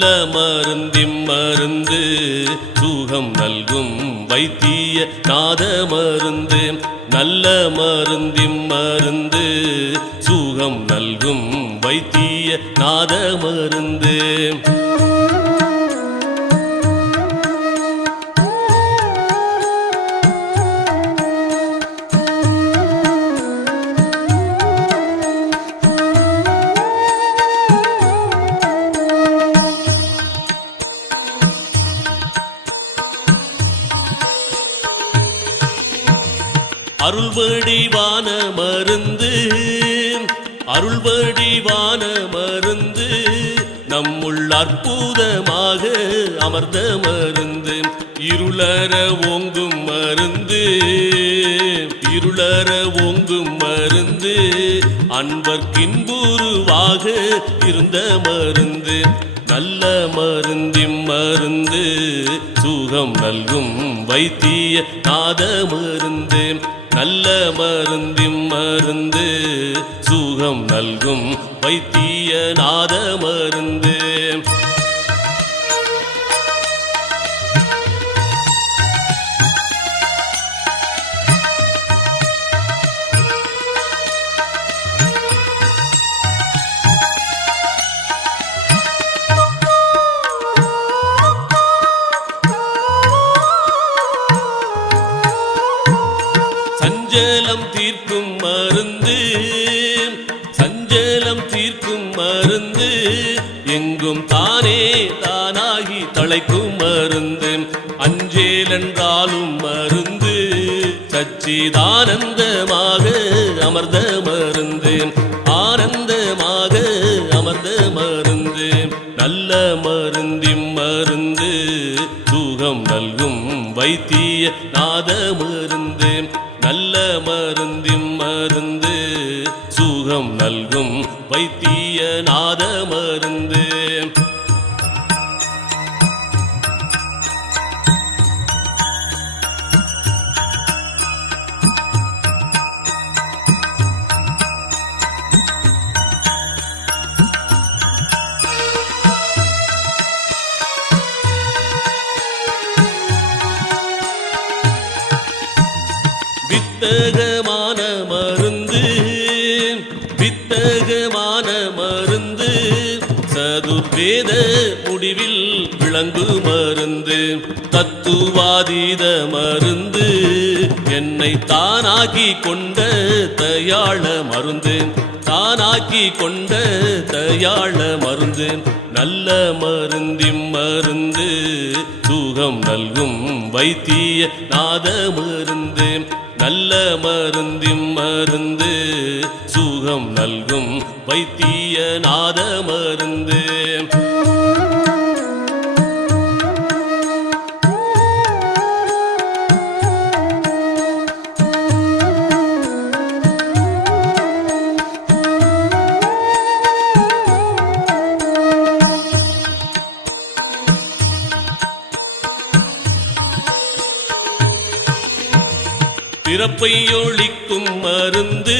நல்ல மருந்திம் மருந்து சுகம் நல்கும் வைத்திய நாத மருந்து. நல்ல மருந்திம் மருந்து சுகம் நல்கும் வைத்திய நாத மருந்து. அருள்வடிவான மருந்து அருள்வடிவான மருந்து நம்முள் அற்புதமாக அமர்ந்த மருந்து. இருளற ஓங்கும் மருந்து இருளற ஓங்கும் மருந்து அன்பர்க்கின்புருவாக இருந்த மருந்து. நல்ல மருந்திம் மருந்து சுகம் நல்கும் வைத்திய நாத மருந்து. நல்ல மருந்திம் மருந்து சுகம் நல்கும் வைத்திய நாத மருந்து. சஞ்சலம் தீர்க்கும் மருந்து சஞ்சலம் தீர்க்கும் மருந்து எங்கும் தானே தானாகி தழைக்கும் மருந்து. அஞ்சேலென்றாலும் மருந்து சச்சிதானந்தமாக அமர்ந்த மருந்து. ஆனந்தமாக அமர்ந்த மருந்து. நல்ல மருந்திம் மருந்து சுகம் நல்கும் வைத்திய நாத மருந்து. நல்ல மருந்திம் மருந்து சுகம் நல்கும் வைத்திய நாத மருந்து. வித்தகமான மருந்து வித்தகமான மருந்து சதுர்வேத முடிவில் விளங்கு மருந்து. தத்துவாதீத மருந்து என்னை தானாக்கி கொண்ட தயாள மருந்து. தானாக்கி கொண்ட தயாள மருந்து. நல்ல மருந்திம் மருந்து சுகம் நல்கும் வைத்திய நாத மருந்து. நல்ல மருந்திம் மருந்து சுகம் நல்கும் வைத்திய நாத மருந்து. பிறப்பை ஒழிக்கும் மருந்து